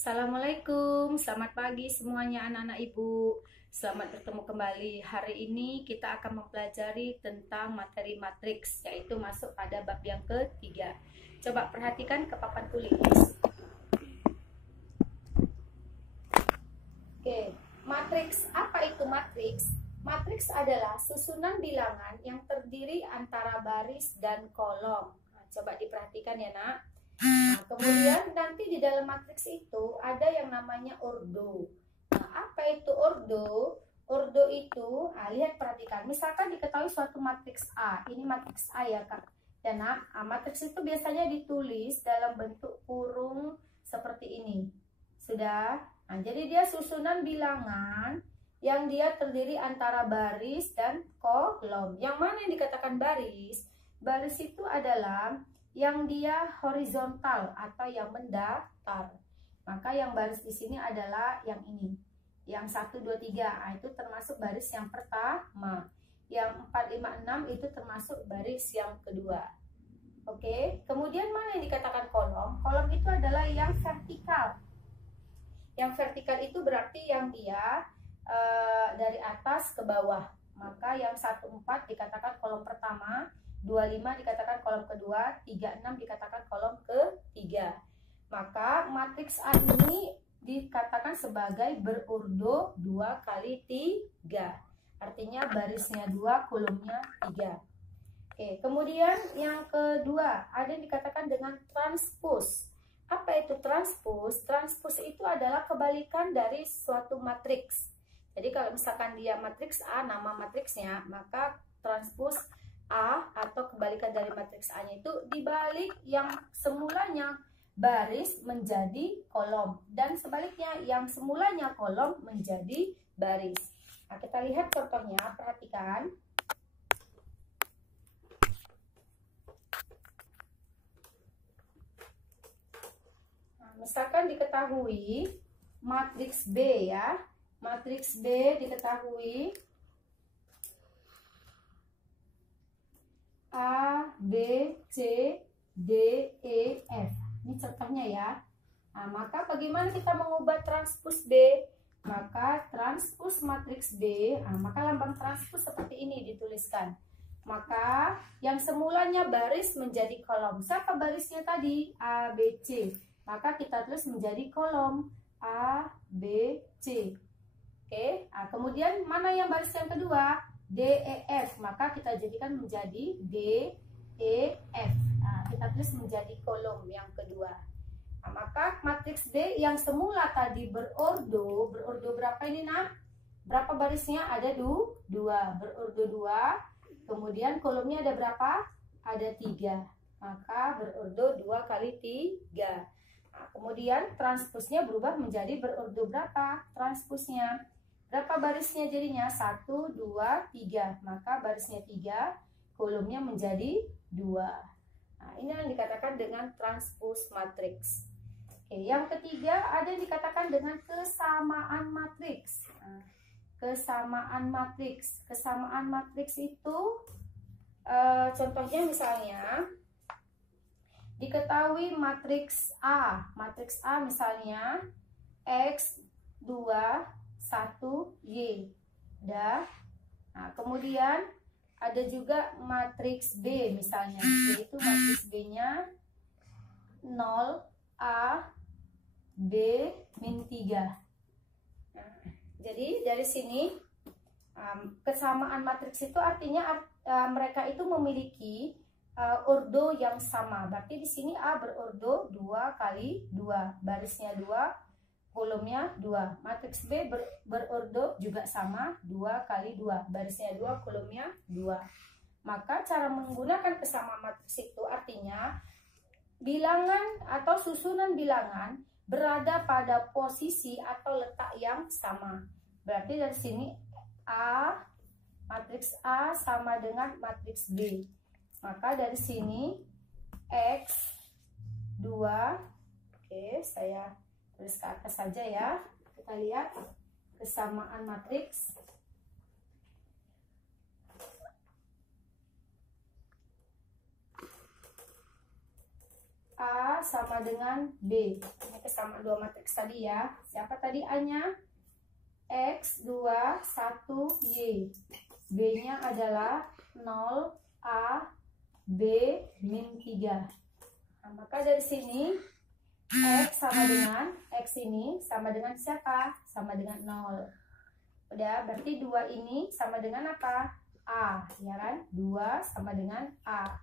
Assalamualaikum, selamat pagi semuanya anak-anak ibu. Selamat bertemu kembali. Hari ini kita akan mempelajari tentang materi matriks, yaitu masuk pada bab yang ketiga. Coba perhatikan ke papan tulis. Oke, matriks. Apa itu matriks? Matriks adalah susunan bilangan yang terdiri antara baris dan kolom. Nah, coba diperhatikan ya nak. Nah, kemudian nanti di dalam matriks itu ada yang namanya ordo. Nah, apa itu ordo? Ordo itu, lihat perhatikan. Misalkan diketahui suatu matriks A. Ini matriks A ya kak. Ya nak, matriks itu biasanya ditulis dalam bentuk kurung seperti ini. Sudah? Nah, jadi dia susunan bilangan yang dia terdiri antara baris dan kolom. Yang mana yang dikatakan baris? Baris itu adalah yang dia horizontal atau yang mendatar. Maka yang baris di sini adalah yang ini. Yang 1, 2, 3. Nah, itu termasuk baris yang pertama. Yang 4, 5, 6 itu termasuk baris yang kedua. Oke. Kemudian mana yang dikatakan kolom? Kolom itu adalah yang vertikal. Yang vertikal itu berarti yang dia dari atas ke bawah. Maka yang 1, 4 dikatakan kolom pertama, 25 dikatakan kolom kedua, 36 dikatakan kolom ketiga. Maka matriks A ini dikatakan sebagai berurdo 2 kali 3. Artinya barisnya 2, kolomnya 3. Oke, kemudian yang kedua ada yang dikatakan dengan transpos. Apa itu transpos? Transpos itu adalah kebalikan dari suatu matriks. Jadi kalau misalkan dia matriks A, nama matriksnya, maka transpos A atau kebalikan dari matriks A-nya itu dibalik yang semulanya baris menjadi kolom. Dan sebaliknya yang semulanya kolom menjadi baris. Nah, kita lihat contohnya, perhatikan. Nah, misalkan diketahui matriks B ya. Matriks B diketahui A, B, C, D, E, F. Ini contohnya ya. Nah, maka bagaimana kita mengubah transpos B? Maka transpos matriks B, maka lambang transpos seperti ini dituliskan. Maka yang semulanya baris menjadi kolom. Siapa barisnya tadi? A, B, C. Maka kita tulis menjadi kolom A, B, C. Oke. Nah, kemudian mana yang baris yang kedua? D, E, F. Maka kita jadikan menjadi D, E, F. Nah, kita tulis menjadi kolom yang kedua. Nah, maka matriks D yang semula tadi berordo berapa ini nak? Berapa barisnya? Ada 2, berordo 2. Kemudian kolomnya ada berapa? Ada 3. Maka berordo 2 kali 3. Nah, kemudian transposnya berubah menjadi berordo berapa? Transposnya berapa barisnya jadinya? 1, 2, 3. Maka barisnya 3, kolomnya menjadi 2. Nah, ini yang dikatakan dengan transpos matriks. Oke, yang ketiga ada yang dikatakan dengan kesamaan matriks. Nah, kesamaan matriks. Kesamaan matriks itu contohnya misalnya diketahui matriks A. Matriks A misalnya X 2 1 Y. Dah. Nah, kemudian ada juga matriks B misalnya, yaitu matriks B-nya 0 A B min 3. Nah, jadi dari sini kesamaan matriks itu artinya mereka itu memiliki ordo yang sama. Berarti di sini A berordo 2 kali 2, barisnya 2, kolomnya 2. Matriks B berordo juga sama, 2 kali 2, barisnya 2, kolomnya 2. Maka cara menggunakan kesamaan matriks itu artinya bilangan atau susunan bilangan berada pada posisi atau letak yang sama. Berarti dari sini matriks A sama dengan matriks B. Maka dari sini X 2, oke, saya tulis ke atas saja ya. Kita lihat kesamaan matriks. A sama dengan B. Ini kesamaan dua matriks tadi ya. Siapa tadi A-nya? X 2 1 Y. B-nya adalah 0 A B min 3. Nah, maka dari sini X sama dengan X ini sama dengan siapa? Sama dengan 0. Udah, berarti 2 ini sama dengan apa? A, ya kan? 2 sama dengan A.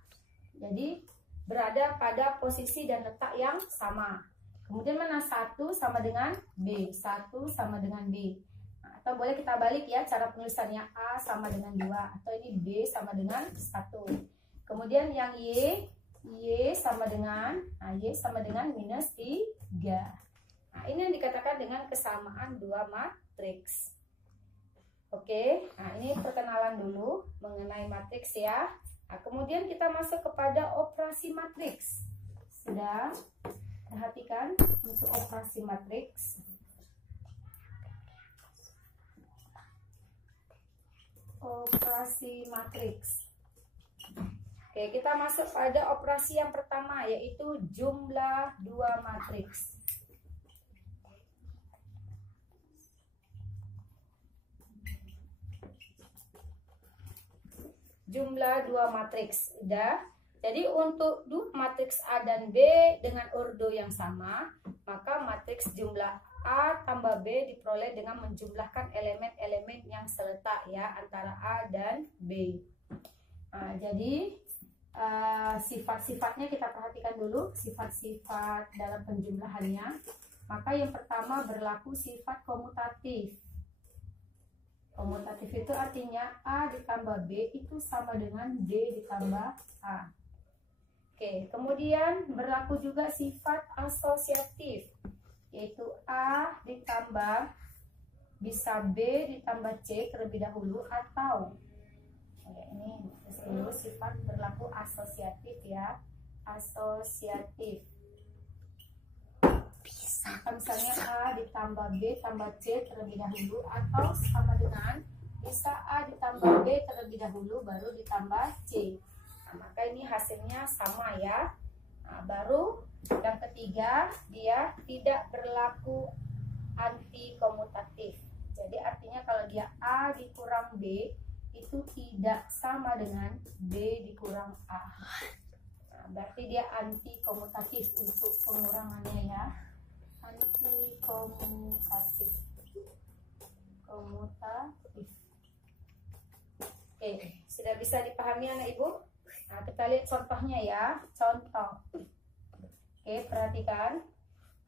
Jadi berada pada posisi dan letak yang sama. Kemudian mana 1 sama dengan B, 1 sama dengan B. Nah, atau boleh kita balik ya, cara penulisannya A sama dengan 2, atau ini B sama dengan 1. Kemudian yang Y sama dengan, nah Y sama dengan minus 3. Nah, ini yang dikatakan dengan kesamaan dua matriks. Oke, nah ini perkenalan dulu mengenai matriks ya. Nah, kemudian kita masuk kepada operasi matriks. Sudah perhatikan untuk operasi matriks. Operasi matriks. Oke, kita masuk pada operasi yang pertama, yaitu jumlah dua matriks. Jumlah dua matriks. Udah. Jadi untuk dua matriks A dan B dengan ordo yang sama, maka matriks jumlah A tambah B diperoleh dengan menjumlahkan elemen-elemen yang seletak ya antara A dan B. Nah, jadi sifat-sifatnya kita perhatikan dulu, sifat-sifat dalam penjumlahannya. Maka yang pertama berlaku sifat komutatif. Komutatif itu artinya A ditambah B itu sama dengan D ditambah A. Oke, kemudian berlaku juga sifat asosiatif, yaitu A ditambah bisa B ditambah C terlebih dahulu, atau ini dulu sifat berlaku asosiatif ya, asosiatif. Misalnya A ditambah B tambah C terlebih dahulu, atau sama dengan bisa A ditambah B terlebih dahulu baru ditambah C. Nah, maka ini hasilnya sama ya. Nah, baru yang ketiga, dia tidak berlaku anti komutatif. Jadi artinya kalau dia A dikurang B itu tidak sama dengan B dikurang A. Nah, berarti dia anti komutatif untuk pengurangannya ya. Anti komutatif. Komutatif. Oke, sudah bisa dipahami anak ibu? Nah, kita lihat contohnya ya. Contoh. Oke, perhatikan.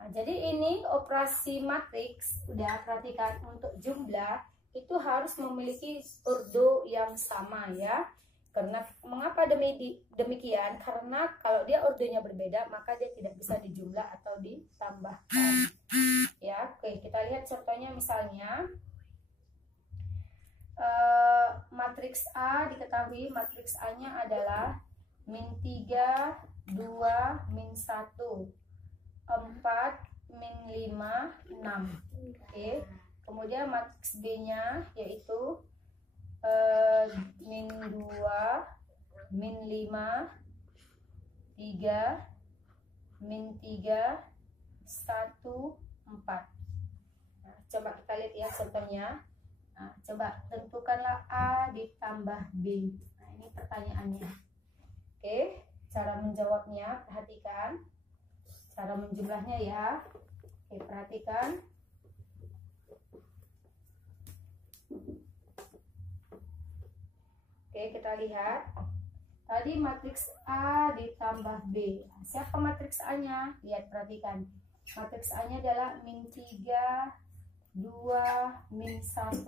Nah, jadi ini operasi matriks. Udah, perhatikan untuk jumlah itu harus memiliki ordo yang sama ya. Karena mengapa demikian? Karena kalau dia ordonya berbeda, maka dia tidak bisa dijumlah atau ditambahkan. Ya, oke, kita lihat contohnya misalnya matriks A diketahui matriks A-nya adalah min 3, 2, min 1, 4, min 5, 6. Oke. Kemudian matriks B-nya yaitu min 2, min 5, 3, min 3, 1, 4. Nah, coba kita lihat ya contohnya. Nah, coba tentukanlah A ditambah B. Nah, ini pertanyaannya. Oke, cara menjawabnya perhatikan. Cara menjumlahnya ya. Oke, perhatikan. Oke, kita lihat. Tadi matriks A ditambah B. Siapa matriks A-nya? Lihat, perhatikan. Matriks A-nya adalah min 3, 2, min 1,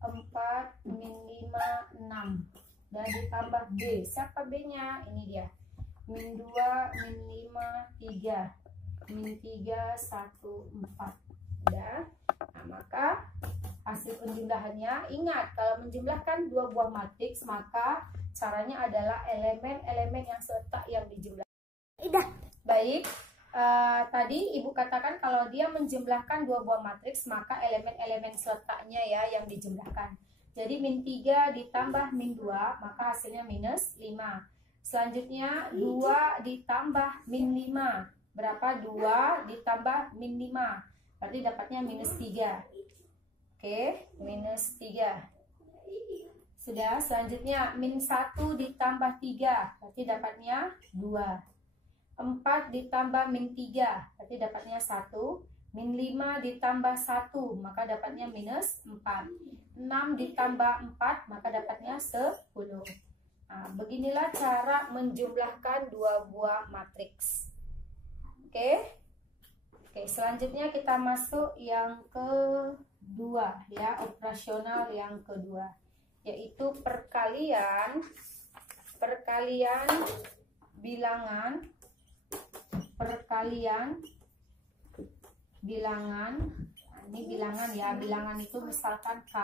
4, min 5, 6. Dan ditambah B. Siapa B-nya? Ini dia. Min 2, min 5, 3. Min 3, 1, 4. Udah. Nah, maka hasil penjumlahannya, ingat kalau menjumlahkan dua buah matriks maka caranya adalah elemen-elemen yang seletak yang dijumlahkan. Baik. Tadi ibu katakan kalau dia menjumlahkan dua buah matriks maka elemen-elemen seletaknya ya yang dijumlahkan. Jadi min 3 ditambah min 2 maka hasilnya minus 5. Selanjutnya 2 ditambah min 5 berapa? 2 ditambah min 5. Berarti dapatnya minus 3. Oke, minus 3. Sudah, selanjutnya min 1 ditambah 3. Berarti dapatnya 2. 4 ditambah min 3. Berarti dapatnya 1. Min 5 ditambah 1. Maka dapatnya minus 4. 6 ditambah 4. Maka dapatnya 10. Nah, beginilah cara menjumlahkan dua buah matriks. Oke. Oke, selanjutnya kita masuk yang kedua ya, operasional yang kedua, yaitu perkalian bilangan Nah, ini bilangan ya, bilangan itu misalkan K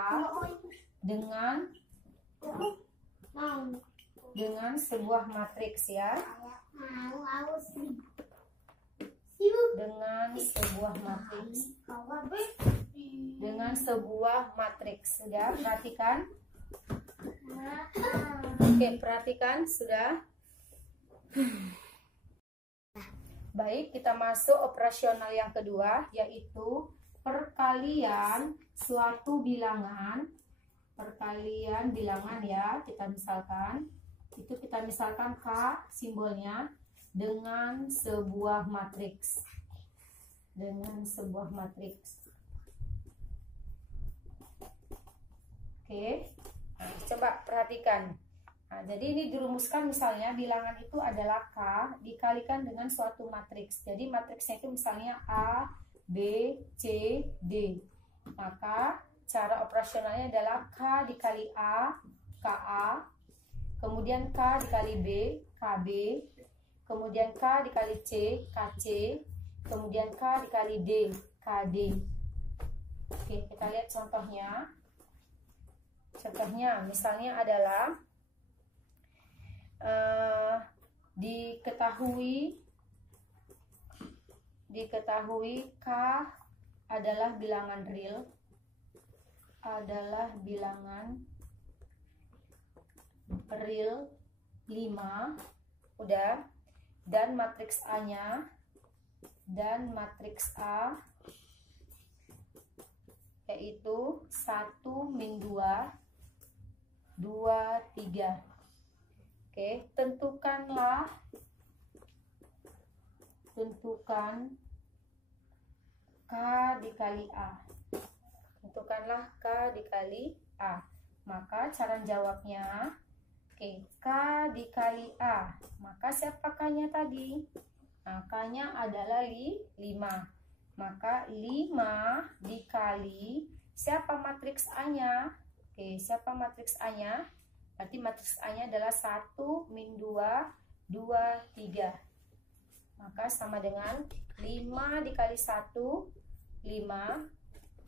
dengan sebuah matriks ya, dengan sebuah matriks. Sudah, perhatikan. Oke, perhatikan sudah. Baik, kita masuk operasional yang kedua, yaitu perkalian suatu bilangan. Perkalian bilangan ya, kita misalkan K simbolnya dengan sebuah matriks. Oke. Nah, coba perhatikan. Nah, jadi ini dirumuskan, misalnya bilangan itu adalah K dikalikan dengan suatu matriks. Jadi matriksnya itu misalnya A, B, C, D. Maka cara operasionalnya adalah K dikali A, KA, kemudian K dikali B, KB, kemudian K dikali C, KC, kemudian K dikali D, KD. Oke, kita lihat contohnya. Contohnya misalnya adalah diketahui K adalah bilangan real, 5, udah, dan matriks A-nya yaitu 1 min 2, 2, 3. Oke, tentukan K dikali A. Tentukanlah K dikali A. Maka cara jawabnya, oke, K dikali A. Maka siapa K-nya tadi? Nah, K-nya adalah 5. Maka 5 dikali siapa matriks A-nya? Oke, siapa matriks A-nya? Berarti matriks A-nya adalah 1 min 2, 2, 3. Maka sama dengan 5 dikali 1, 5.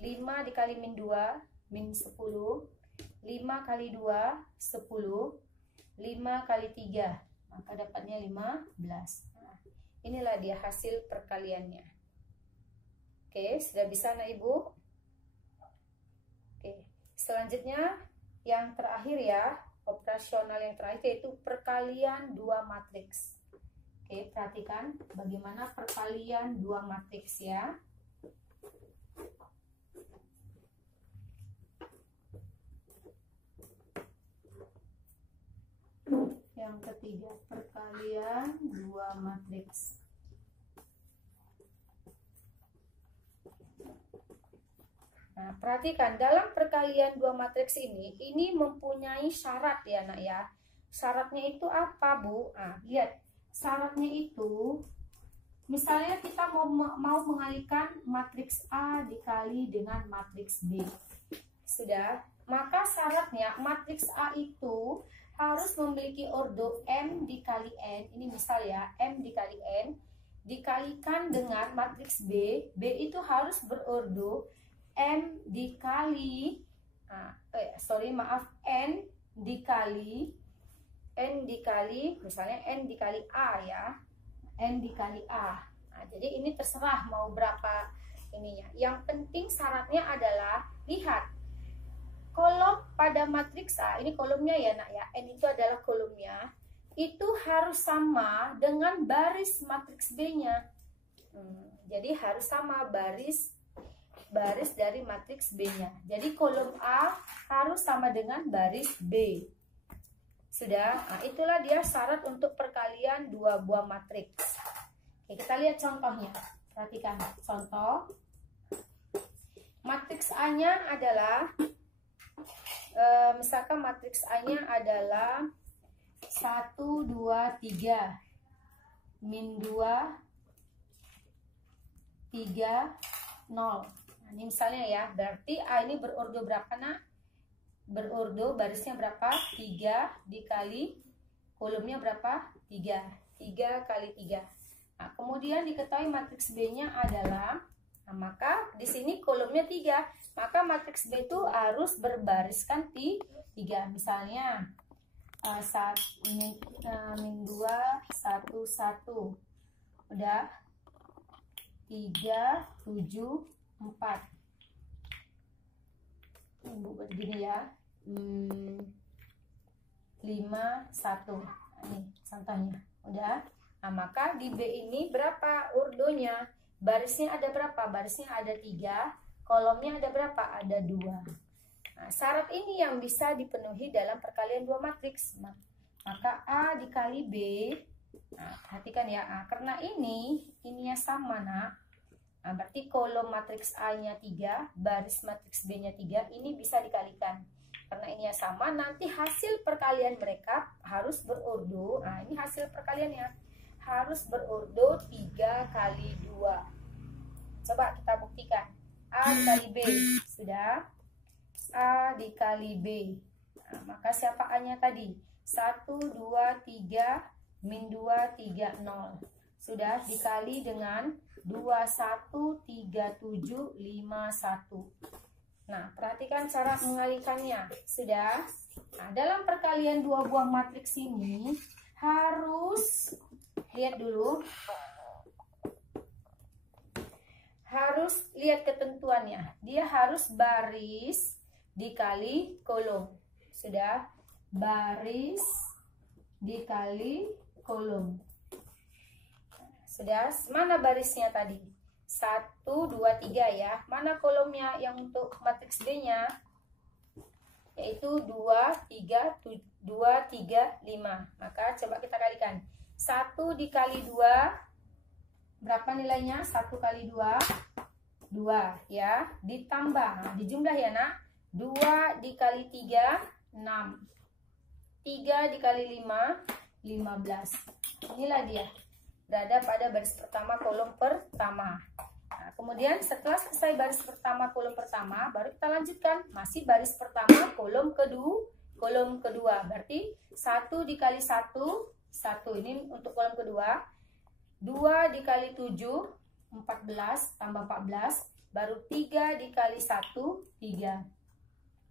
5 dikali min 2, min 10. 5 kali 2, 10. 5 kali 3. Maka dapatnya 15. Nah, inilah dia hasil perkaliannya. Oke, sudah bisa anak ibu? Oke, selanjutnya yang terakhir ya, operasional yang terakhir, yaitu perkalian dua matriks. Oke, perhatikan bagaimana perkalian dua matriks ya. Yang ketiga, perkalian dua matriks. Nah, perhatikan dalam perkalian dua matriks ini mempunyai syarat ya nak ya. Syaratnya itu apa Bu? Nah, lihat syaratnya itu, misalnya kita mau mengalihkan matriks A dikali dengan matriks B. Sudah, maka syaratnya matriks A itu harus memiliki ordo M dikali N. Ini misal ya, M dikali N dikalikan dengan matriks B. B itu harus berordo M dikali N dikali misalnya N dikali A ya, N dikali A. Nah, jadi ini terserah mau berapa ininya. Yang penting syaratnya adalah, lihat kolom pada matriks A, ini kolomnya ya nak ya, N itu adalah kolomnya, itu harus sama dengan baris matriks B-nya. Jadi harus sama baris dari matriks B-nya. Jadi kolom A harus sama dengan baris B. Sudah, nah, itulah dia syarat untuk perkalian dua buah matriks. Oke, kita lihat contohnya. Perhatikan contoh. Matriks A-nya adalah, misalkan matriks A-nya adalah 1, 2, 3, min 2, 3, 0. Nah, ini misalnya ya, berarti A ini berordo berapa nak? Berordo barisnya berapa? 3 dikali kolomnya berapa? 3 kali 3. Nah, kemudian diketahui matriks B-nya adalah, nah, maka di sini kolomnya 3, maka matriks B itu harus berbariskan 3. Misalnya min 2, 1, 1. Udah 3, 7, 4. Ibu buat gini ya. 5, 1. Nah, ini contohnya. Udah. Nah, maka di B ini berapa urdonya? Barisnya ada berapa? Barisnya ada 3. Kolomnya ada berapa? Ada 2. Nah, syarat ini yang bisa dipenuhi dalam perkalian dua matriks. Maka A dikali B. Nah, perhatikan ya. Nah, karena ininya sama nak. Nah, berarti kolom matriks A-nya 3, baris matriks B-nya 3, ini bisa dikalikan. Karena ini sama, nanti hasil perkalian mereka harus berordo. Nah, ini hasil perkaliannya harus berordo 3 kali 2. Coba kita buktikan. A dikali B. Sudah. A dikali B. Nah, maka siapa A-nya tadi? 1, 2, 3, min 2, 3, 0. Sudah dikali dengan 21, 37, 51. Nah, perhatikan cara mengalihkannya. Sudah. Nah, dalam perkalian dua buah matriks ini harus, lihat dulu, harus lihat ketentuannya. Dia harus baris dikali kolom. Sudah. Baris dikali kolom. Sudah. Mana barisnya tadi? 1, 2, 3 ya. Mana kolomnya yang untuk matriks B-nya? Yaitu 2, 3, 5. Maka coba kita kalikan. 1 dikali 2, berapa nilainya? 1 kali 2, 2 ya. Ditambah, nah, dijumlah ya nak. 2 dikali 3, 6. 3 dikali 5, 15. Inilah dia. Berada pada baris pertama kolom pertama. Nah, kemudian setelah selesai baris pertama kolom pertama, baru kita lanjutkan masih baris pertama kolom kedua. Berarti 1 dikali 1, 1 ini untuk kolom kedua. 2 dikali 7, 14 tambah 14, baru 3 dikali 1, 3.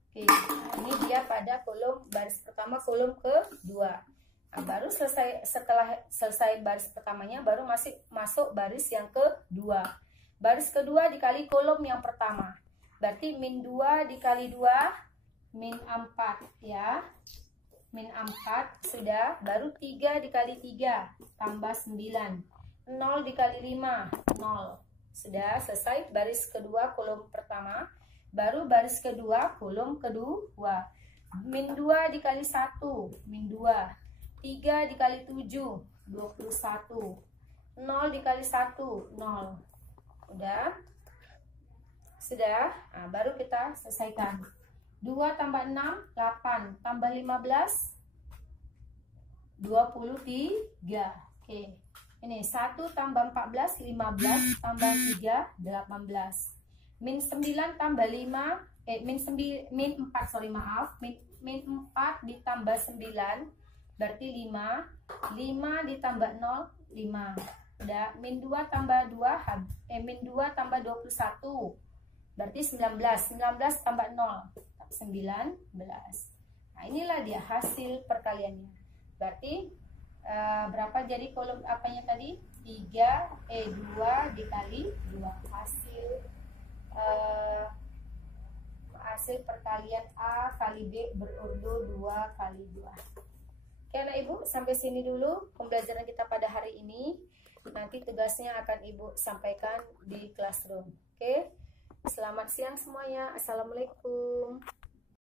Oke, nah, ini dia pada kolom baris pertama kolom kedua. Nah, baru setelah selesai baris pertamanya baru masuk baris yang kedua. Baris kedua dikali kolom yang pertama. Berarti min 2 dikali 2, min 4 ya. Min 4 sudah. Baru 3 dikali 3 tambah 9. 0 dikali 5, 0. Sudah selesai baris kedua kolom pertama. Baru baris kedua kolom kedua. Min 2 dikali 1, min 2. 3 dikali 7, 21. 0 dikali 1, 0. Udah? Sudah? Nah, baru kita selesaikan. 2 tambah 6, 8. Tambah 15, 23. Oke. Ini 1 tambah 14, 15. Tambah 3, 18. Min 9 tambah 5. Min 4, sorry maaf. Min 4 ditambah 9. Berarti 5. 5 ditambah 0, 5. Udah. Min 2 tambah 2, min 2 tambah 21. Berarti 19. 19 tambah 0, 19. Nah, inilah dia hasil perkaliannya. Berarti berapa jadi kolom apanya tadi? 2 dikali 2. Hasil perkalian A kali B berordo 2 kali 2. Oke anak ibu, sampai sini dulu pembelajaran kita pada hari ini. Nanti nanti tugasnya akan Ibu sampaikan di classroom. Oke, selamat siang semuanya. Assalamualaikum.